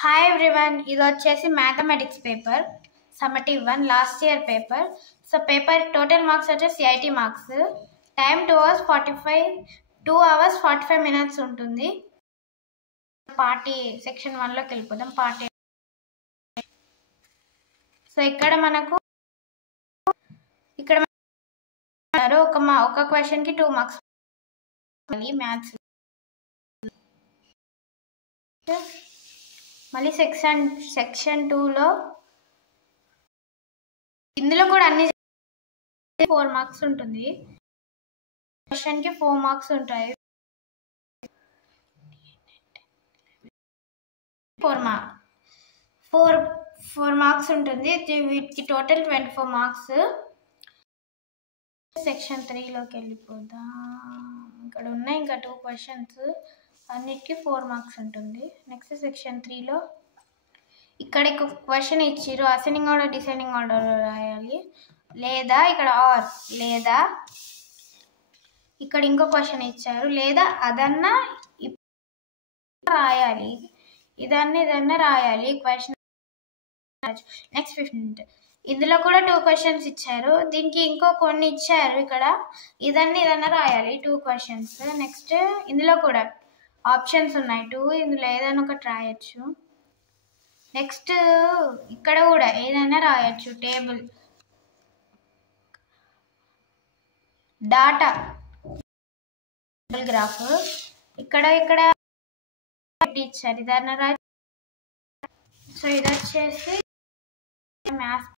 Hi everyone, ఇది వచ్చేసి mathematics paper summative 1 last year paper. So paper total marks వచ్చేసి 80 marks. Time 2 hours 45 minutes ఉంటుంది. Party section 1లోకి వెళ్ళిపోదాం. Party so ఇక్కడ ఒక క్వశ్చన్కి 2 మార్క్స్ మ్యాథ్స్. మళ్ళీ సెక్షన్ 2లో ఇందులో కూడా అన్ని 4 మార్క్స్ ఉంటుంది. క్వశ్చన్కి 4 మార్క్స్ ఉంటాయి. 4 మార్క్స్ ఉంటుంది. వీటికి టోటల్ 24 మార్క్స్. సెక్షన్ 3లోకి వెళ్ళిపోదాం. ఇక్కడ ఉన్నాయి ఇంకా 2 క్వశ్చన్స్, అన్నిటికీ 4 మార్క్స్ ఉంటుంది. నెక్స్ట్ సెక్షన్ 3లో ఇక్కడ ఒక క్వశ్చన్ ఇచ్చిర్రు, అసెండింగ్ ఆర్డర్ డిసెండింగ్ ఆర్డర్ రాయాలి, లేదా ఇక్కడ ఆర్, లేదా ఇక్కడ ఇంకో క్వశ్చన్ ఇచ్చారు, లేదా అదన్నా రాయాలి, ఇదన్నా రాయాలి క్వశ్చన్. నెక్స్ట్ 15 ఇందులో కూడా 2 క్వశ్చన్స్ ఇచ్చారు, దీనికి ఇంకో కొన్ని ఇచ్చారు. ఇక్కడ ఇదన్నా రాయాలి 2 క్వశ్చన్స్. నెక్స్ట్ ఇందులో కూడా ఆప్షన్స్ ఉన్నాయి 2, ఇందులో ఏదైనా ఒకటి రాయొచ్చు. నెక్స్ట్ ఇక్కడ కూడా ఏదైనా రాయొచ్చు. టేబుల్ డాటా గ్రాఫ్ ఇక్కడ ఇచ్చారు, ఇదన్నా రాయొచ్చు. సో ఇది వచ్చేసి మ్యాథ్స్